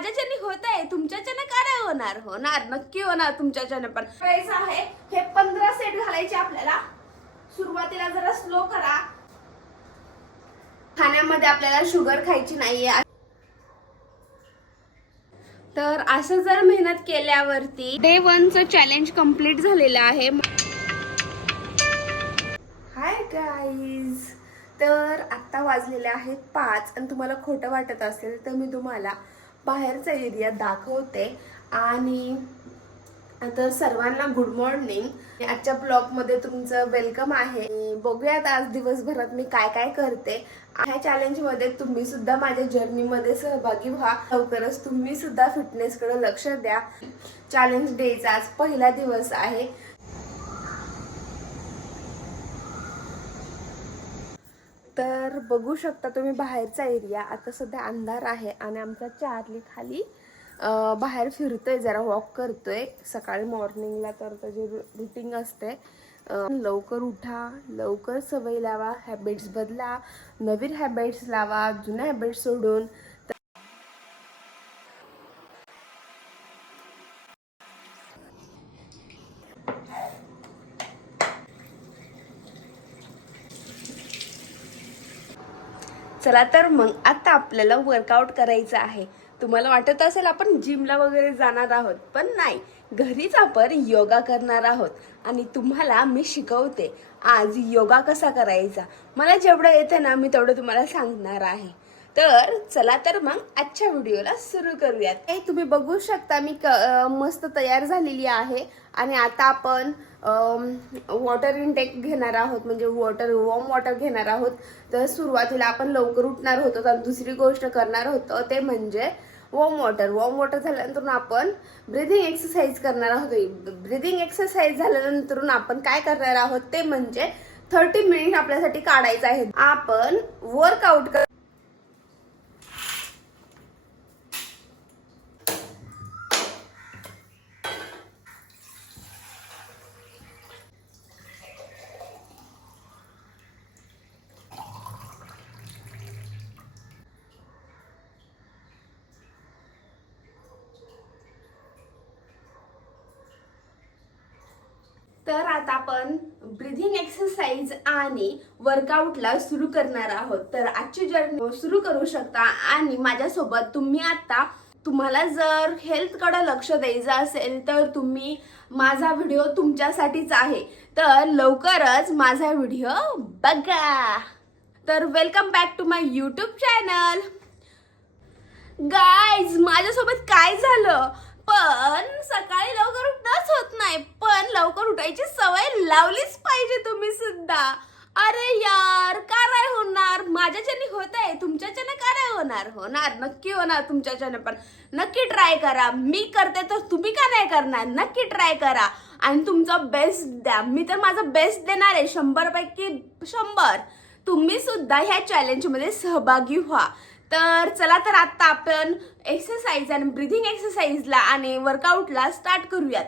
माझ्याच्याने होत आहे, तुमच्याच्याने का नाही होणार? होणार, नक्की होणार तुमच्याच्याने पण. करायचं आहे हे 15 सेट घालायचे आपल्याला. सुरुवातीला जरा स्लो करा. खाण्यामध्ये आपल्याला शुगर खायची नाहीये. तर असं जर मेहनत केल्यावरती डे 1चं चॅलेंज कंप्लीट झालेलं आहे. हाय गाईज, तर आत्ता वाजलेले आहेत 5 आणि तुम्हाला खोटं वाटत असेल तर मी तुम्हाला बाहेरचा एरिया दाखवते. आणि तर सर्वांना गुड मॉर्निंग. आजच्या ब्लॉगमध्ये तुमचं वेलकम आहे. बघूयात आज दिवसभरात मी काय काय करते. ह्या चॅलेंजमध्ये तुम्ही सुद्धा माझ्या जर्नीमध्ये सहभागी व्हा. लवकरच तुम्ही सुद्धा फिटनेसकडे लक्ष द्या. चॅलेंज डेचा आज पहिला दिवस आहे. तर बघू शकता तुम्ही बाहेरचा एरिया. आता सध्या अंधार आहे आणि आमचा चार्ली खाली बाहेर फिरतोय, जरा वॉक करतोय. सकाळी मॉर्निंगला तर त्याची रुटीन असते. लवकर उठा, लवकर सवय लावा, हॅबिट्स बदला, नवीन हॅबिट्स लावा, जुन्या हॅबिट्स सोडून. चला तर मग आता आपल्याला वर्कआउट करायचं आहे. तुम्हाला वाटत असेल आपण जिमला वगैरे जाणार आहोत, पण नाही, घरीच आपण योगा करणार आहोत. आणि तुम्हाला मी शिकवते आज योगा कसा करायचा. मला जेवढं येते ना मी तेवढं तुम्हाला सांगणार आहे. तर चला तर मग आजच्या व्हिडिओला सुरू करूयात. हे तुम्ही बघू शकता मी मस्त तयार झालेली आहे. आणि आता आपण वॉटर इनटेक घेणार आहोत, म्हणजे वॉर्म वॉटर घेणार आहोत. तर सुरुवातीला आपण लवकर उठणार होतो आणि दुसरी गोष्ट करणार होतो ते म्हणजे वॉर्म वॉटर झाल्यानंतर आपण ब्रीदिंग एक्सरसाइज करणार आहोत. ब्रीदिंग एक्सरसाइज झाल्यानंतर आपण काय करणार आहोत ते म्हणजे 30 मिनिट आपल्यासाठी काढायचं आहे. आपण वर्कआउट तर आता आपण ब्रीदिंग एक्सरसाइज आणि वर्कआउटला सुरू करणार आहोत. तर आजची जर्नी सुरू करू शकता. आणि माझ्यासोबत तुम्ही आता, तुम्हाला जर हेल्थकडे लक्ष द्यायचं असेल तर तुम्ही, माझा व्हिडिओ तुमच्यासाठीच आहे. तर लवकरच माझा व्हिडिओ बघा. तर welcome back to my YouTube channel. Guys, माझ्यासोबत काय झालं, पण सकाळी लवकर उठणंच होत नाही. पण लवकर उठायची सवय लावलीच पाहिजे तुम्ही सुद्धा. अरे यार, का नाही होणार? माझ्याच्याने होत आहे, तुमच्याच्याने का नाही होणार? होणार, नक्की होणार तुमच्याच्याने पण. नक्की ट्राय करा. मी करते तर तुम्ही का नाही करणार? नक्की ट्राय करा आणि तुमचा बेस्ट द्या. मी तर माझा बेस्ट देणार आहे, 100 पैकी 100. तुम्ही सुद्धा ह्या चॅलेंजमध्ये सहभागी व्हा. तर चला तर आता आपण एक्सरसाइज आणि ब्रीदिंग एक्सरसाइजला आणि वर्कआउटला स्टार्ट करूयात.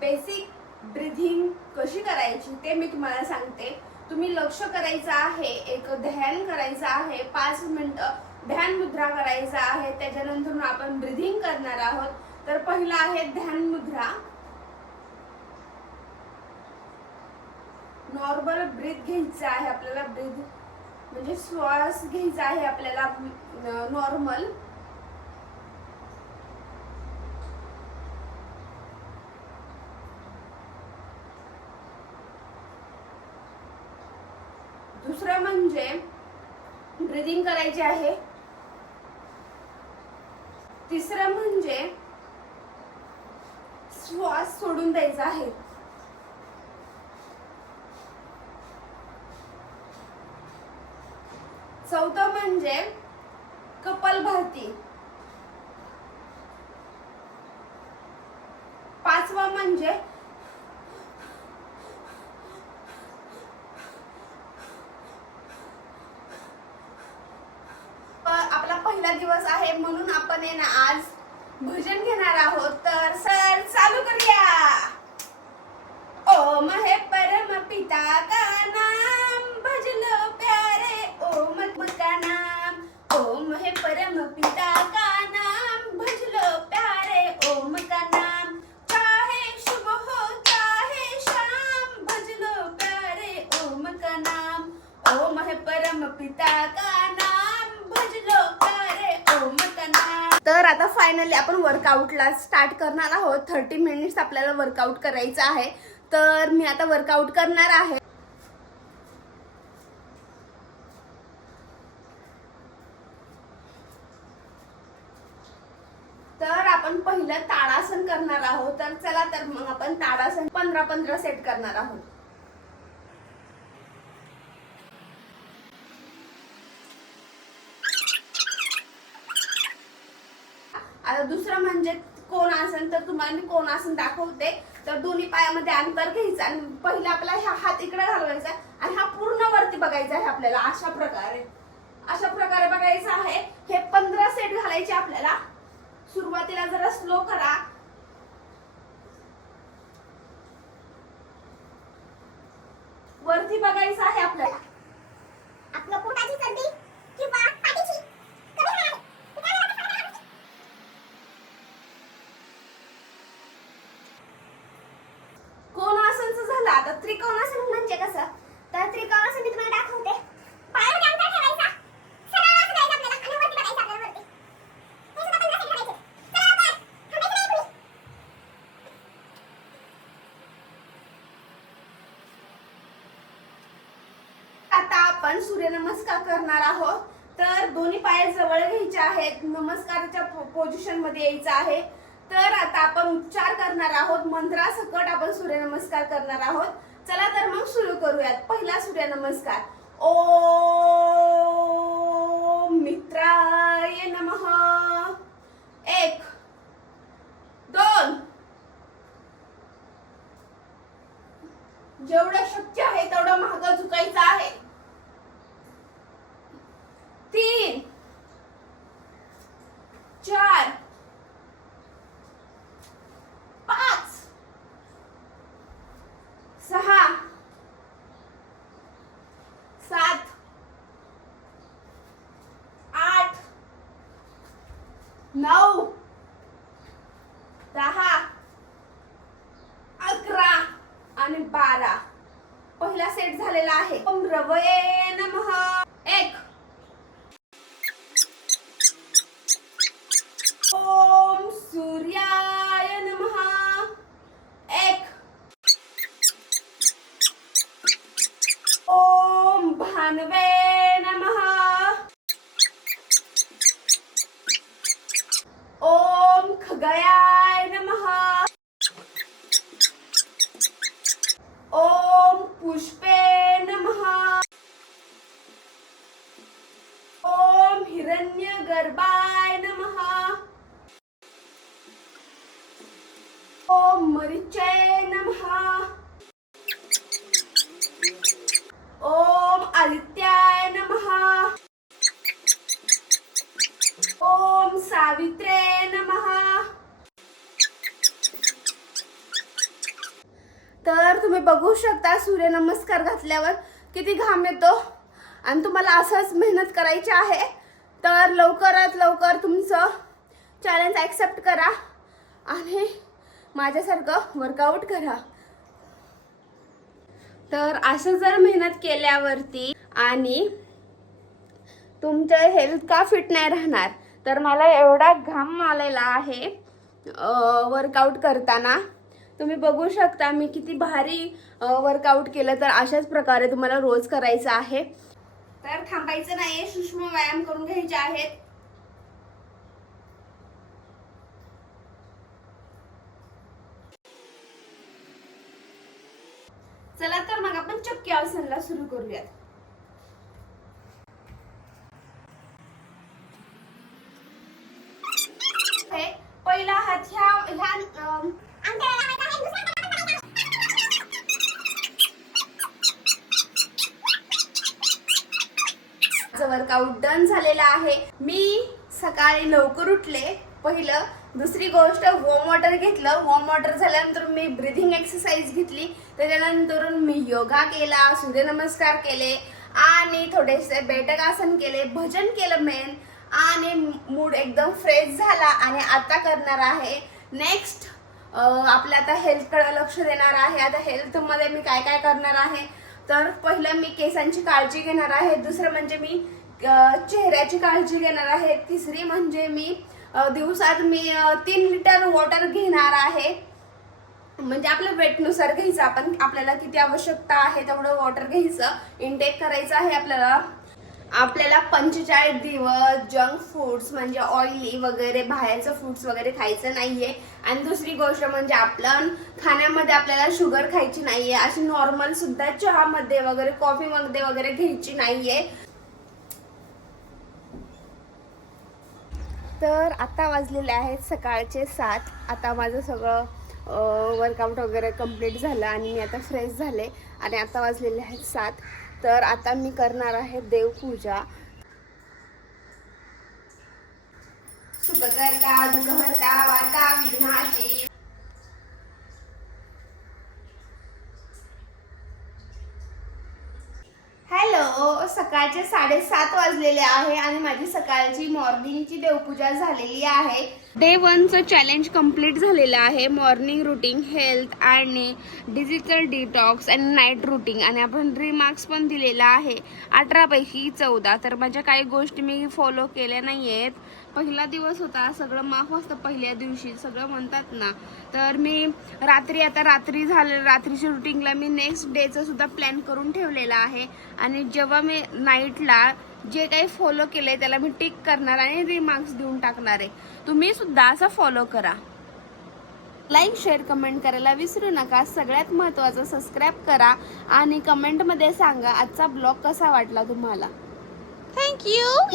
बेसिक ब्रीदिंग कशी करायची ते मी तुम्हाला सांगते. तुम्ही लक्ष करायचं आहे, एक ध्यान करायचं आहे, 5 मिनिटं ध्यान मुद्रा करायचा आहे. त्याच्यानंतर आपण ब्रीदिंग करणार आहोत. तर पहिला आहे ध्यान मुद्रा. नॉर्मल ब्रीथ घ्यायचं आहे आपल्याला. ब्रीथ म्हणजे श्वास घ्यायचा आहे आपल्याला नॉर्मल. दुसरं म्हणजे ब्रीदिंग करायची आहे. तिसरं म्हणजे श्वास सोडून द्यायचा आहे. चौथं म्हणजे कपालभाती. पाचवा म्हणजे आपला पहिला दिवस आहे म्हणून आपण आहे ना आज भजन घेणार आहोत, तर सर चालू करूया। ओम है परम पिता का नाम, भज लो प्यारे ओम का नाम। ओम है परम पिता का नाम, भज लो प्यारे ओम का नाम। चाहे शुभ हो चाहे शाम, भज लो प्यारे ओम का नाम। ओम है परम पिता का नाम, भज लो प्यारे ओम का नाम। तर आता फायनली आपण वर्कआउटला स्टार्ट करणार आहोत। 30 मिनिट्स आपल्याला वर्कआउट करायचं आहे, तर मी आता वर्कआउट करणार आहे। तर आपण पहिलं ताडासन करणार आहोत, तर चला तर मग आपण ताडासन 15-15 सेट करणार आहोत। आता दुसरं म्हणजे कोणासन, तर तुम्हाला मी कोणासन दाखवते। तर दोन्ही पायामध्ये अंतर घ्यायचं आणि पहिला आपला हा हात इकडे घालवायचा आणि हा पूर्ण वरती बघायचा आहे आपल्याला। अशा प्रकारे बघायचं आहे। हे 15 सेट घालायचे आपल्याला। सुरुवातीला जरा स्लो करा। वरती बघायचं आहे आपल्याला। आपलं पोटाची चरबी किंवा पाठीची कमी आहे। कोणासनचं झालं। आता त्रिकोणासन म्हणजे कसं, तर त्रिकोणासन मी तुम्हाला दाखवते। पायामध्ये अंतर ठेवायचा, सरळ असं जायचं आपल्याला आणि वरती बघायचं आपल्याला वरती। हे सुद्धा 15 सेट करायचे। चला आपण थांबायचं नाही कुणी। आता आपण सूर्यनमस्कार करणार आहोत। तर दोन्ही पाय जवळ घ्यायचे आहेत, नमस्काराच्या पोझिशन मध्ये यायचं आहे। तर आता आपण उच्चार करणार आहोत, मंत्रासकट आपण सूर्यनमस्कार करणार आहोत। चला तर मग सुरू करूयात। पहिला सूर्यनमस्कार। ओम मित्राय नमः। 1 2, जेवढं शक्य आहे तेवढं मागं झुकायचं आहे। 3 4 5 6 7 8 9 10 11 आणि 12। पहिला सेट झालेला आहे। ओम रवये नमः। 1 ओम सूर्याय नमः। 1 ओम भानवे नमः। ओम खगयाय नमः। ओम पुष्पे नमः। ओम हिरण्यगर्भाय नमः। ओम मरीचय नमः। ओम आदित्याय नमः। ओम सावित्रे नमः। तर तुम्ही बघू शकता सूर्यनमस्कार घातल्यावर किती घाम येतो आणि तुम्हाला असंच मेहनत करायची आहे। तर लवकरात लवकर तुमचं चॅलेंज ॲक्सेप्ट करा आणि माझ्यासारखं वर्कआउट करा। तर असं जर मेहनत केल्यावरती आणि तुमचं हेल्थ का फिट नाही राहणार, तर मला एवढा घाम आलेला आहे वर्कआउट करताना। तुम्ही बघू शकता मी किती भारी वर्कआउट केलं। तर अशाच प्रकारे तुम्हाला रोज करायचं आहे। तर थांबायचं नाही, सूक्ष्म व्यायाम करून घ्यायचे आहेत। चला तर मग आपण चक्की आसनला सुरू करूयात। पहिला हात ह्या वर्कआउट डन झालेला आहे। मी सकाळी लवकर उठले, पहिलं दुसरी गोष्ट वॉर्म वॉटर घेतलं. वॉर्म वॉटर झाल्यानंतर मी ब्रिथिंग एक्सरसाइज घेतली. त्याच्यानंतर मी योगा केला, सूर्यनमस्कार केले आणि थोडेसे बैठक आसन केले, भजन केलं मेन, आणि मूड एकदम फ्रेश झाला. आणि आता करणार आहे नेक्स्ट आपल्या आता हेल्थकडे लक्ष देणार आहे. आता हेल्थमध्ये मी काय काय करणार आहे तर पहिलं मी केसांची काळजी घेणार आहे, दुसरं म्हणजे मी चेहऱ्याची काळजी घेणार आहे, तिसरी म्हणजे मी दिवसात मी 3 लिटर वॉटर घेणार आहे. म्हणजे आपल्या वेटनुसार घ्यायचं, आपण आपल्याला किती आवश्यकता आहे तेवढं वॉटर घ्यायचं, इनटेक करायचं आहे आपल्याला. 45 दिवस जंक फूड्स म्हणजे ऑइली वगैरे बाहेरचं फूड्स वगैरे खायचं नाहीये. आणि दुसरी गोष्ट म्हणजे आपलं खाण्यामध्ये आपल्याला शुगर खायची नाहीये, अशी नॉर्मल सुद्धा चहामध्ये वगैरे कॉफीमध्ये वगैरे घ्यायची नाहीये. तर आता वाजलेले आहेत सकाळचे 7. आता माझं सगळं वर्कआउट वगैरे कंप्लीट झालं आणि मी आता फ्रेश झाले आणि आता वाजलेले आहेत 7. तर आता मी करणार आहे देवपूजा. सुखकर्ता दुःखहर्ता वार्ता विघ्नाची. हॅलो, सकाळचे 7:30 वाजलेले आहे आणि माझी सकाळची मॉर्निंगची देवपूजा झालेली आहे. डे 1चं चॅलेंज कंप्लीट झालेलं आहे. मॉर्निंग रुटीन, हेल्थ आणि डिजिटल डिटॉक्स आणि नाईट रुटीन, आणि आपण रिमार्क्स पण दिलेला आहे 18 पैकी 14. तर माझ्या काही गोष्टी मी फॉलो केल्या नाही आहेत. पहिला दिवस होता, सगळं माफ असतं पहिल्या दिवशी, सगळं म्हणतात ना. तर मी रात्री झालं, रात्रीच्या रुटीनला मी नेक्स्ट डेचं सुद्धा प्लॅन करून ठेवलेला आहे. आणि जेव्हा मी नाईटला जे काही फॉलो केलंय त्याला मी टिक करणार आणि रिमार्क्स देऊन टाकणार आहे. तुम्ही सुद्धा असं फॉलो करा. लाईक, शेअर, कमेंट करायला विसरू नका. सगळ्यात महत्त्वाचं सबस्क्राईब करा आणि कमेंटमध्ये सांगा आजचा ब्लॉग कसा वाटला तुम्हाला. थँक्यू.